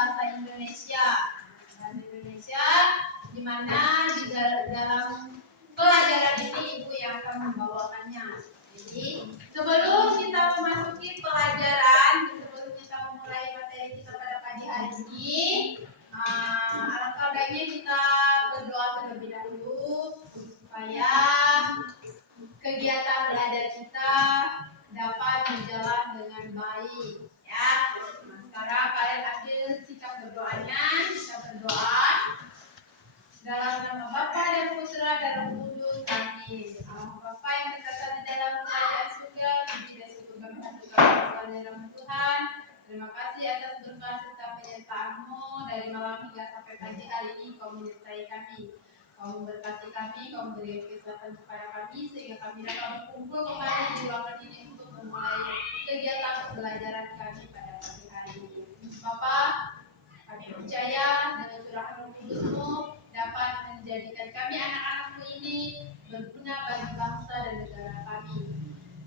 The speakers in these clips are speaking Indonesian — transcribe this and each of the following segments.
bahasa Indonesia. Bahasa Indonesia di mana di dalam pelajaran ini Ibu yang akan membawakannya. Jadi sebelum kita memasuki pelajaran, sebelum kita memulai materi kita pada pagi hari ini, alangkah baiknya kita berdoa terlebih dahulu supaya kegiatan belajar kita dapat berjalan dengan baik, ya. Nah, sekarang kalian ambil sikap berdoanya, kita berdoa dalam nama Bapa dan Putra dan Roh Kudus. Amin. Nama Bapa yang berkata di dalam kerajaan surga, puji dan syukur kami haturkan dalam Tuhan. Terima kasih atas berkat serta penyertaan-Mu dari malam hingga sampai pagi hari ini. Kau menyertai kami. Kau memberkati kami, kau memberi kesehatan kepada kami sehingga kami dapat berkumpul kembali di ruangan ini untuk memulai kegiatan pembelajaran kami pada pagi hari ini. Bapak, kami percaya dengan curahan Roh Kudus-Mu dapat menjadikan kami anak-anak-Mu ini berguna bagi bangsa dan negara kami.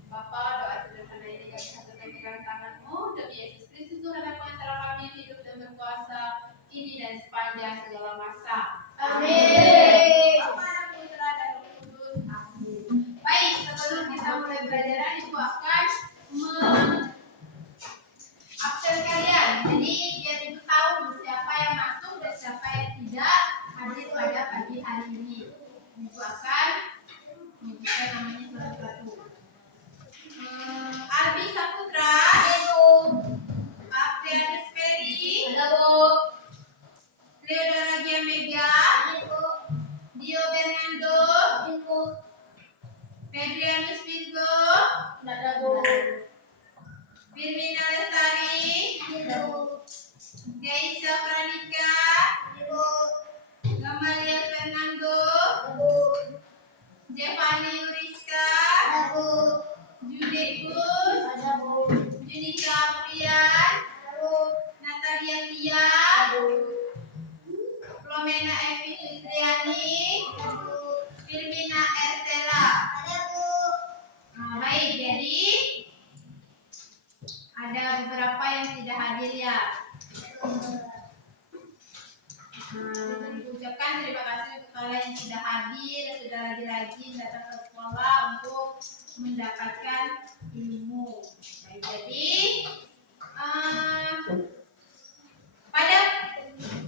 Bapak, doa sederhana ini kami haturkan di dalam tangan-Mu demi Yesus Kristus Tuhan dan Pengantar kami hidup dan berkuasa kini dan sepanjang segala masa. Amin. Bapa dan Putra dan Roh Kudus. Amin. Baik, sebelum kita mulai belajar, Ibu akan absen kalian. Jadi biar Ibu tahu siapa yang masuk dan siapa yang tidak hadir pada pagi hari ini. Ibu akan menyebutkan namanya satu-satu. Albi Saputra. Halo. Aprianus Ferry. Halo. Leodora Giamega. Halo. Dio Bernardo. Halo. Pedrianus Virgo. Halo. Firmina Lestari. Halo. Gaisa Pranika. Halo. Gamaliel Fernando. Halo. Jevani Uriska. Halo. Jude Gus. Halo. Junika Aprian. Halo. Natalia Tia. Halo. Flomena Evi Fitriani. Halo. Firmina Estela. Halo. Nah, baik, jadi ada beberapa yang tidak hadir ya. Ucapkan terima kasih untuk kalian yang sudah hadir, yang sudah lagi-lagi datang ke sekolah untuk mendapatkan ilmu. Baik, jadi pada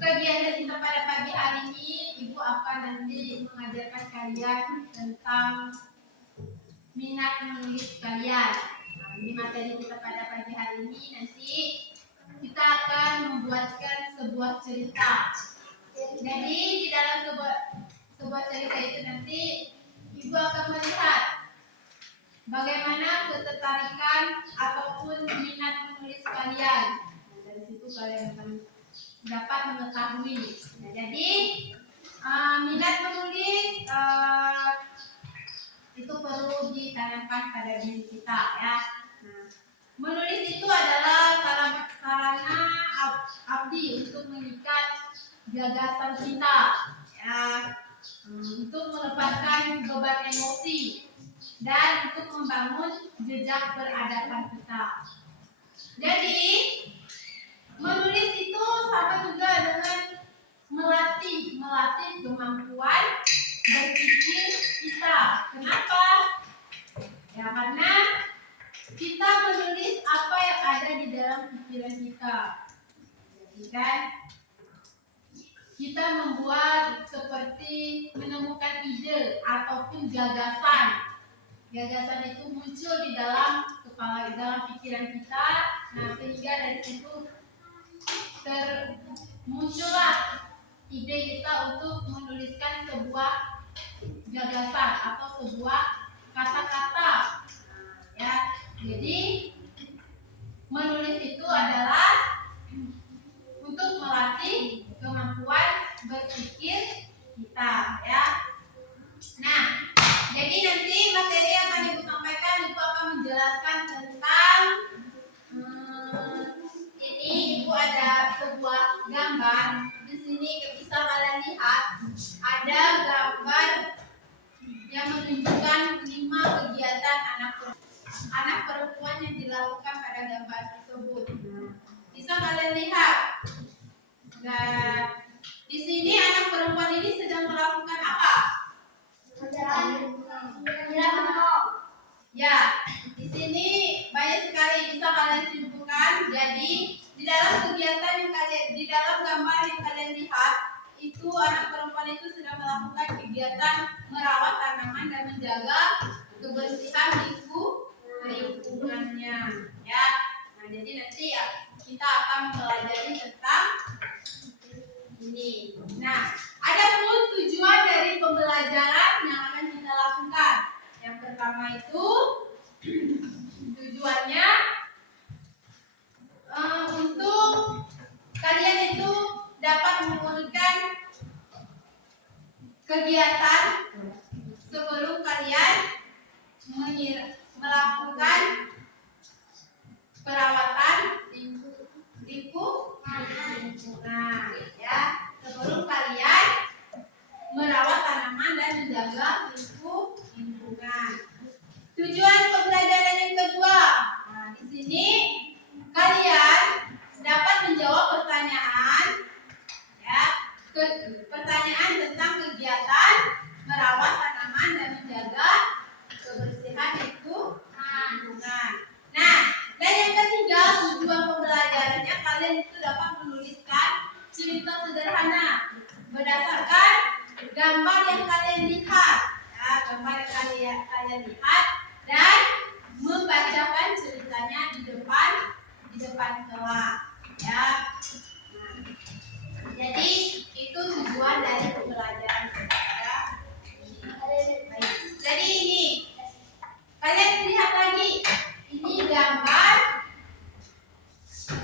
kegiatan kita pada pagi hari ini, Ibu akan nanti mengajarkan kalian tentang minat menulis kalian. Nah, ini materi kita pada pagi hari ini. Nanti kita akan membuatkan sebuah cerita. Jadi di dalam sebuah cerita itu nanti Ibu akan melihat bagaimana ketertarikan ataupun minat menulis kalian. Nah, dari situ kalian akan dapat mengetahui. Nah, jadi minat menulis itu perlu ditanamkan pada diri kita, ya. Nah, menulis itu adalah sarana abdi untuk mengikat gagasan kita, ya, untuk melepaskan beban emosi dan untuk membangun jejak peradaban kita. Jadi menulis itu sama juga dengan melatih kemampuan berpikir kita. Kenapa? Ya karena kita menulis apa yang ada di dalam pikiran kita. Jadi kan kita membuat seperti menemukan ide ataupun gagasan. Gagasan itu muncul di dalam kepala, di dalam pikiran kita. Nah, sehingga dari situ muncullah ide kita untuk menuliskan sebuah gagasan atau sebuah kata-kata. Ya, jadi menulis itu adalah untuk melatih kemampuan berpikir kita, ya. Nah, jadi nanti materi yang akan Ibu sampaikan, Ibu akan menjelaskan tentang ini. Ibu ada sebuah gambar. Di sini bisa kalian lihat ada gambar yang menunjukkan 5 kegiatan anak perempuan yang dilakukan pada gambar tersebut. Bisa kalian lihat itu anak perempuan itu sedang melakukan kegiatan merawat tanaman dan menjaga kebersihan lingkungannya, ya. Nah, jadi nanti ya kita akan mempelajari tentang ini. Nah, ada pun tujuan dari pembelajaran yang akan kita lakukan. Yang pertama itu tujuannya untuk kalian itu dapat mengurutkan kegiatan sebelum kalian melakukan perawatan lingkungan. Ya, sebelum kalian merawat tanaman dan menjaga lingkungan. Tujuan pembelajaran yang kedua. Nah, di sini kalian dapat menjawab pertanyaan, ya, pertanyaan tentang kegiatan merawat tanaman dan menjaga kebersihan lingkungan. Nah, dan yang ketiga, tujuan pembelajarannya kalian itu dapat menuliskan cerita sederhana berdasarkan gambar yang kalian lihat, ya, gambar yang kalian lihat dan membacakan ceritanya di depan kelas, ya. Nah, jadi itu tujuan dari pembelajaran kita, ya. Jadi ini kalian lihat lagi, ini gambar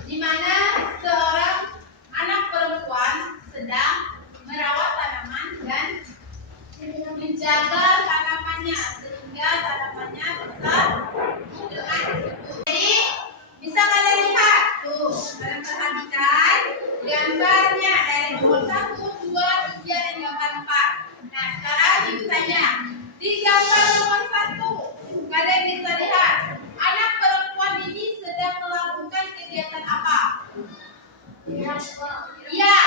di mana seorang anak perempuan sedang merawat tanaman dan menjaga tanamannya sehingga tanamannya bisa dengan subur. Jadi bisa kalian lihat tuh, kalian perhatikan gambarnya dari nomor 1, 2, 3 dan gambar 4. Nah, sekarang ibu tanya, di gambar nomor 1 kalian bisa lihat anak perempuan ini sedang melakukan kegiatan apa? Iya,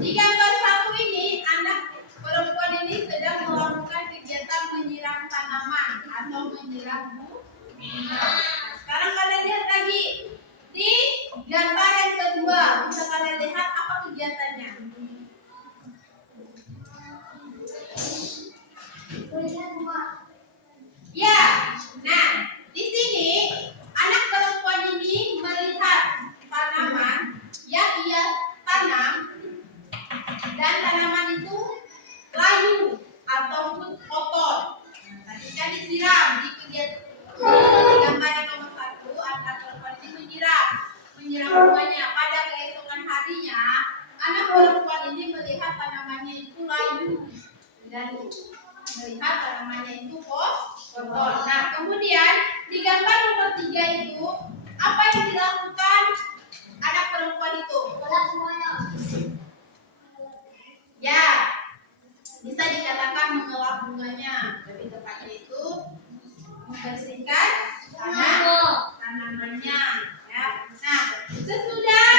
di gambar 1 ini anak perempuan ini sedang melakukan kegiatan menyiram tanaman atau menyiram bunga. Sekarang kalian lihat lagi di gambar yang kedua, bisa kalian lihat apa kegiatannya? Ya, nah di sini anak perempuan ini melihat tanaman yang ia tanam dan tanaman itu layu ataupun kotor. Nah, tadi kan disiram di gambar yang nomor 1, anak perempuan ini menyiram bunganya. Pada keesokan harinya anak perempuan ini melihat tanamannya itu layu dan melihat tanamannya itu kotor. Nah, kemudian di gambar nomor 3 itu apa yang dilakukan anak perempuan itu? Ya, bisa dikatakan mengelap bunganya. Lebih tepatnya itu membersihkan tanamannya. Ya. Nah, sesudah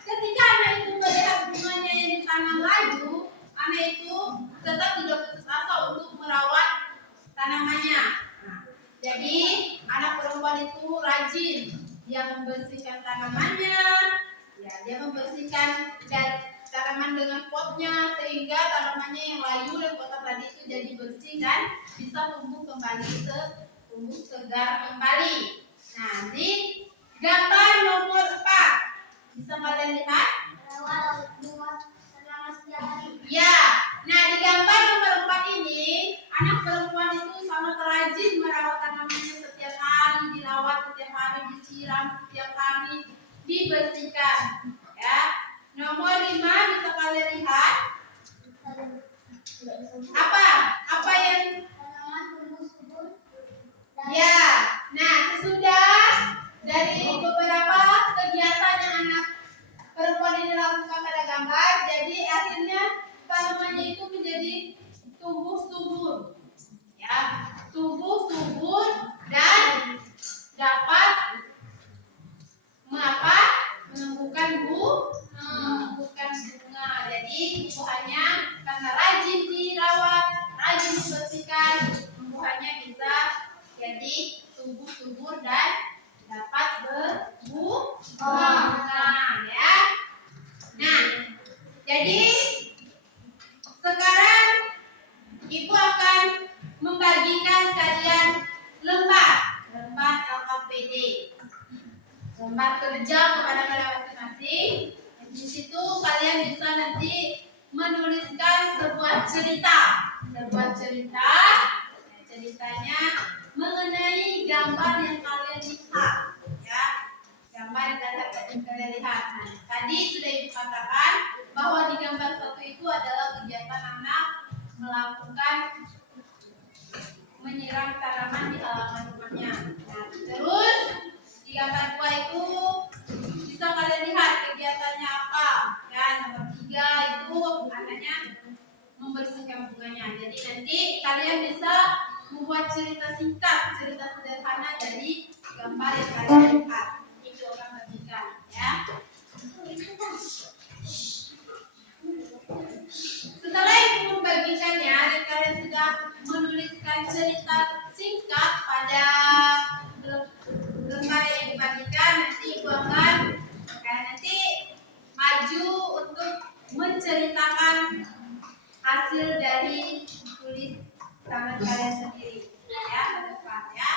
ketika anak itu melihat bunganya yang ditanam layu, anak itu tetap tidak putus asa untuk merawat tanamannya. Nah, jadi anak perempuan itu rajin, dia membersihkan tanamannya, ya, dia membersihkan tanaman dengan potnya sehingga tanamannya yang layu dan kotor tadi itu jadi bersih dan bisa tumbuh kembali tumbuh segar kembali. Nah, di gambar nomor 4 bisa kalian lihat? Ya, nah di gambar nomor 4 ini anak perempuan itu sangat rajin merawat tanamannya, setiap hari dirawat, setiap hari disiram, setiap hari dibersihkan. Ya, nomor 5 bisa kalian lihat apa yang ya. Nah, sesudah dari beberapa kegiatan yang anak perempuan ini lakukan pada gambar, jadi akhirnya tanamannya itu menjadi tumbuh subur, ya, tumbuh subur dan dapat menumbuhkan bunga. Jadi buahnya karena rajin dirawat, rajin dibersihkan, buahnya bisa jadi tumbuh subur dan dapat berbunga, ya. Nah, jadi gambar kerja kepada kalian masing-masing. Di situ kalian bisa nanti menuliskan sebuah cerita. Ceritanya mengenai gambar yang kalian lihat, ya. Gambar yang kalian lihat. Nah, tadi sudah ibu katakan bahwa di gambar satu itu adalah kegiatan anak melakukan menyiram tanaman di halaman rumahnya. Nah, terus di gambar 2 itu bisa kalian lihat kegiatannya apa. Ya, nomor 3 itu anaknya membersihkan bunganya. Jadi nanti kalian bisa membuat cerita singkat, cerita sederhana dari gambar yang kalian lihat. Itu orang bagikan, ya. Setelah itu membagikannya dan kalian sudah menuliskan cerita singkat pada lembar yang dibagikan, nanti ibu akan nanti maju untuk menceritakan hasil dari tulis tangan kalian sendiri, ya, ke depan, ya.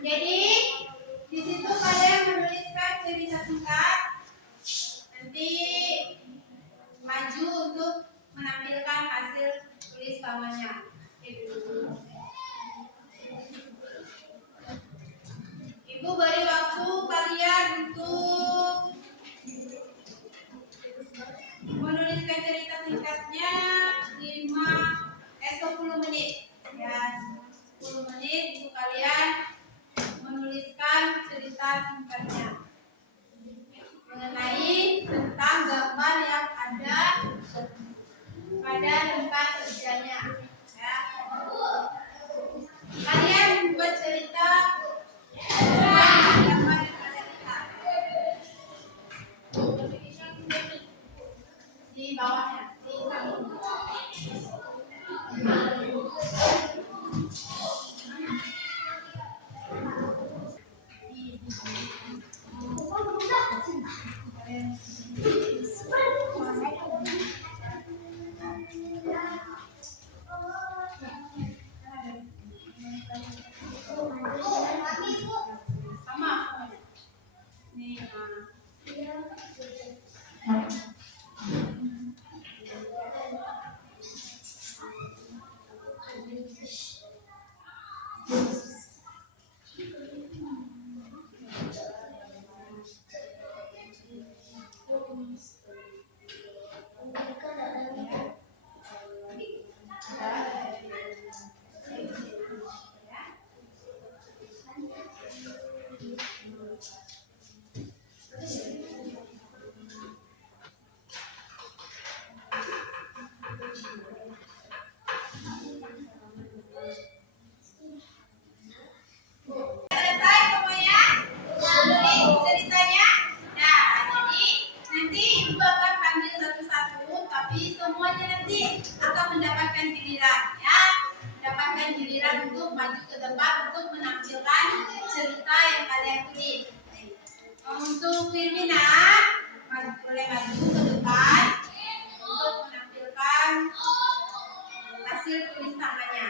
Jadi di situ kalian menuliskan cerita singkat, nanti maju untuk menampilkan hasil tulis tangannya. Ibu beri waktu kalian untuk menuliskan cerita singkatnya 10 menit. Ya, 10 menit ibu kalian menuliskan cerita singkatnya mengenai tentang gambar yang ada pada lembar kerjanya, ya. Kalian membuat cerita sesuai gambar yang ada di bawahnya, di samping. Untuk maju ke depan untuk menampilkan cerita yang kalian tulis. Untuk Firmina, boleh maju ke depan untuk menampilkan hasil tulis tangannya.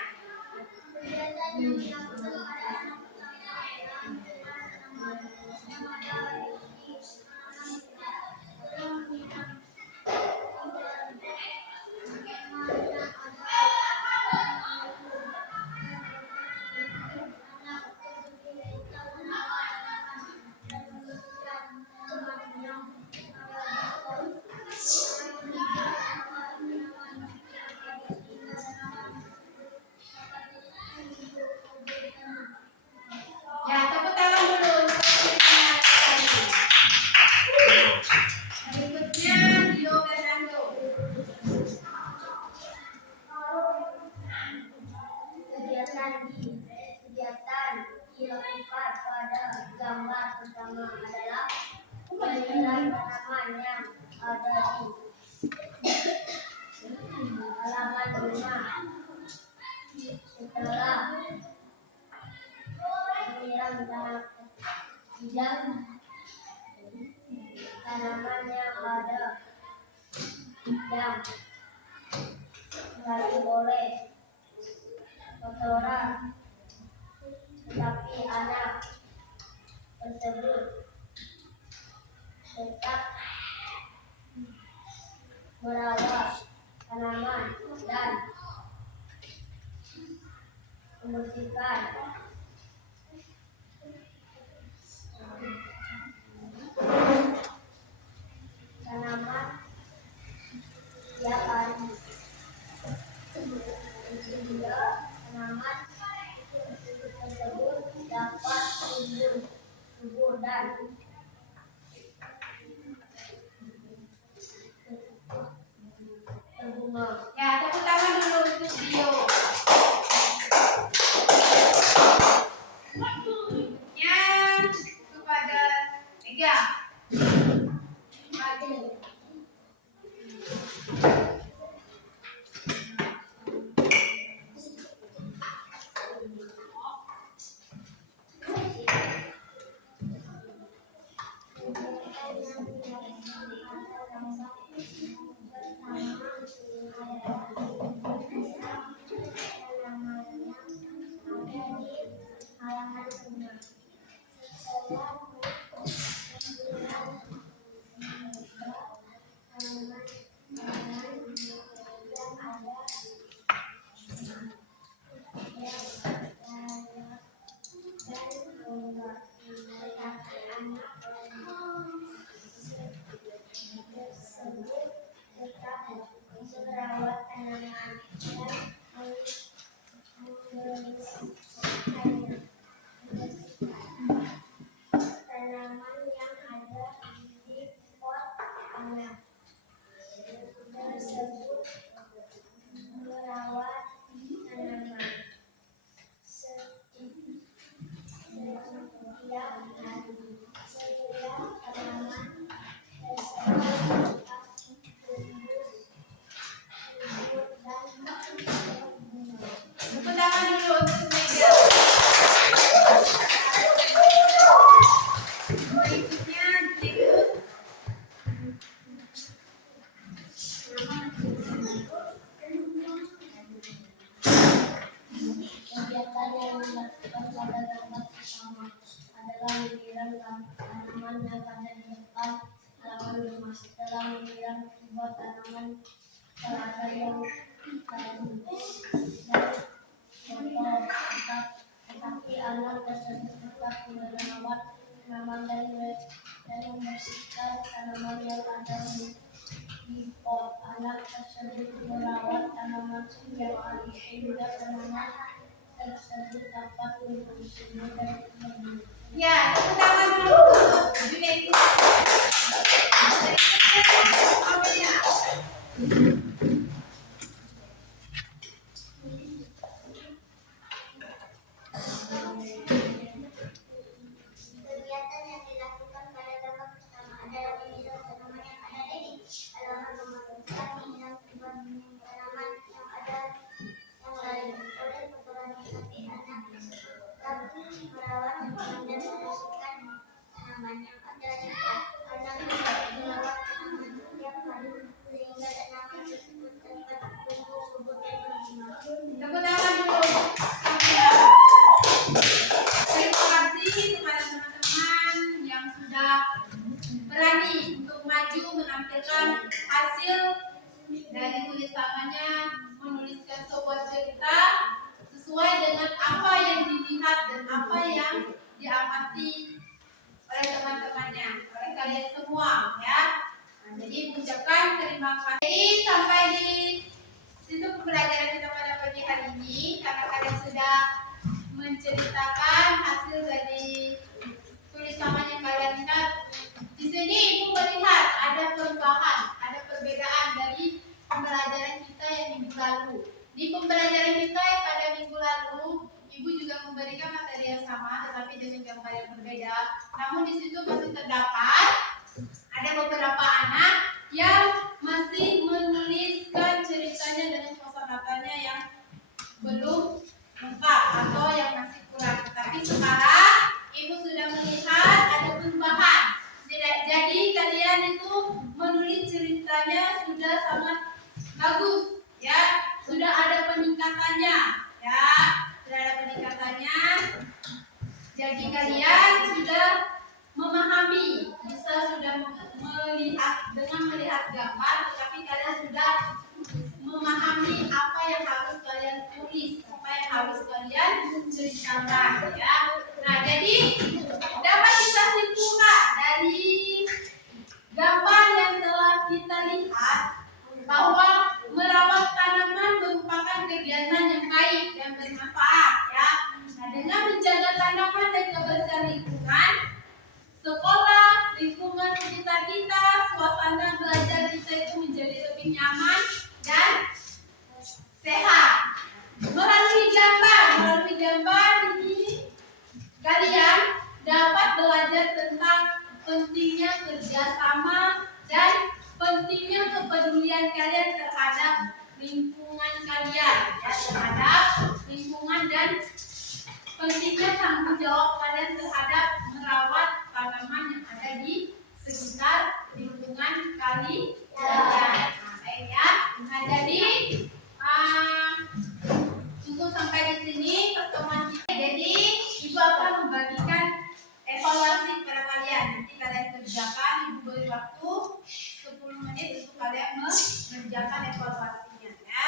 ada di halaman rumah. Setelah menyiram tanah bidang tanaman yang ada yang lagi boleh kotoran, tetapi anak tersebut tetap merawat tanaman dan membersihkan tanaman tiap hari. Sehingga tanaman tersebut dapat tumbuh subur dan berbunga. Ya, tepuk tangan dulu untuk Dio. Kepada Ega. Maju. Merawat tanaman dan tanaman yang ada di pot anak tersebut. Merawat tanaman setiap hari sehingga tanaman tersebut tetap tumbuh subur dan berbunga. Tepuk tangan dulu untuk Mega. Berikutnya Tikus. Kegiatan yang dilakukan pada gambar pertama adalah menyiram tanaman yang ada di depan halaman rumah. Setelah menyiram kedua tanaman terada yang bagus dan kotor, tetapi anak tersebut tetap merawat tanaman dan membersihkan tanaman yang ada di pot. Anak tersebut merawat tanaman setiap hari sehingga tanaman tersebut dapat tumbuh subur dan berbunga. Ya, tepuk tangan dulu untuk Junaidy. Berikutnya Amelia. Kegiatan yang dilakukan pada gambar pertama adalah menyiram tanaman yang ada di halaman rumah. Setelah menyiram kedua tanaman yang ada yang lain oleh kotoran, tetapi anak tersebut tetap merawat tanaman dan membersihkan tanaman yang ada di pot. Anak tersebut merawat tanaman setiap hari sehingga tanaman tersebut dapat tumbuh subur dan berbunga. Tepuk tangan dulu untuk Amelia. Terima kasih kepada teman-teman yang sudah berani untuk maju menampilkan hasil dari tulis tangannya, menuliskan sebuah cerita sesuai dengan apa yang dilihat dan apa yang diamati oleh teman-temannya, oleh kalian semua, ya. Nah, jadi mengucapkan terima kasih. Jadi sampai di situ pembelajaran kita pada pagi hari ini, karena kalian sudah menceritakan hasil dari tulis tangan yang kalian lihat. Di sini Ibu melihat ada perubahan, ada perbedaan dari pembelajaran kita yang minggu lalu. Di pembelajaran kita yang pada minggu lalu, Ibu juga memberikan materi yang sama tetapi dengan gambar yang berbeda. Namun di situ masih terdapat ada beberapa anak menulis ceritanya sudah sangat bagus, ya. Sudah ada peningkatannya, ya. Sudah ada peningkatannya. Jadi kalian sudah memahami, bisa sudah melihat dengan melihat gambar, tetapi kalian sudah memahami apa yang harus kalian tulis, apa yang harus kalian ceritakan, ya. Nah, jadi dapat kita simpulkan dari gambar yang telah kita lihat bahwa merawat tanaman merupakan kegiatan yang baik dan bermanfaat, ya. Nah, dengan menjaga tanaman dan kebersihan lingkungan, sekolah, lingkungan sekitar kita, suasana belajar kita itu menjadi lebih nyaman dan sehat. Melalui gambar ini kalian dapat belajar tentang pentingnya kerjasama dan pentingnya kepedulian kalian terhadap lingkungan kalian, ya, terhadap lingkungan, dan pentingnya tanggung jawab kalian terhadap merawat tanaman yang ada di sekitar lingkungan kalian. Nah, baik, ya. Nah, jadi cukup sampai di sini pertemuan kita. Jadi Ibu akan membagikan evaluasi kepada kalian. Nanti kalian kerjakan, Ibu beri waktu 10 menit untuk kalian mengerjakan evaluasinya, ya.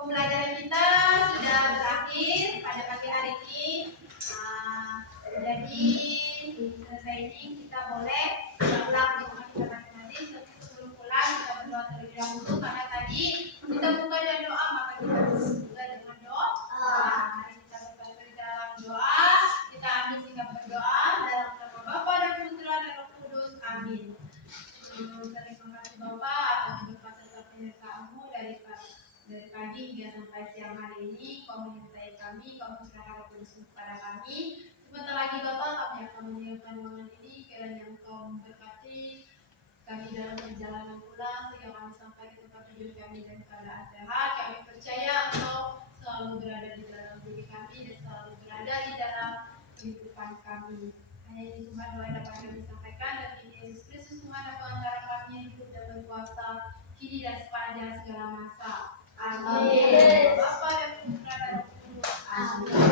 Pembelajaran kita sudah berakhir pada pagi hari ini. Jadi selesai ini kita boleh pulang di rumah kita masing-masing. Tapi sebelum pulang kita berdoa terlebih dahulu, karena tadi kita buka dengan doa, maka kita harus buka dengan doa. Mari kita bersatu di dalam doa. Kita ambil sikap berdoa dalam nama Bapa dan Putra dan Roh Kudus. Amin. Terima kasih Bapak atas berkat serta penyertaan-Mu dari pagi hingga sampai siang hari ini. Kau menyertai kami, Kau mencurahkan Roh Kudus kepada kami. Sebentar lagi Bapak, kami akan menyiapkan ruangan ini. Kiranya Engkau memberkati kami dalam perjalanan pulang, sehingga kami sampai ke tempat tujuan kami dan keadaan sehat. Kami percaya Engkau selalu berada di dalam diri kami dan selalu berada di dalam kehidupan kami. Hanya ini Tuhan doa yang dapat kami sampaikan, dan ini Yesus Kristus Tuhan dan Pengacara kami yang hidup dan berkuasa kini dan sepanjang segala masa. Amin. Bapa dan Putra dan Roh Kudus. Amin.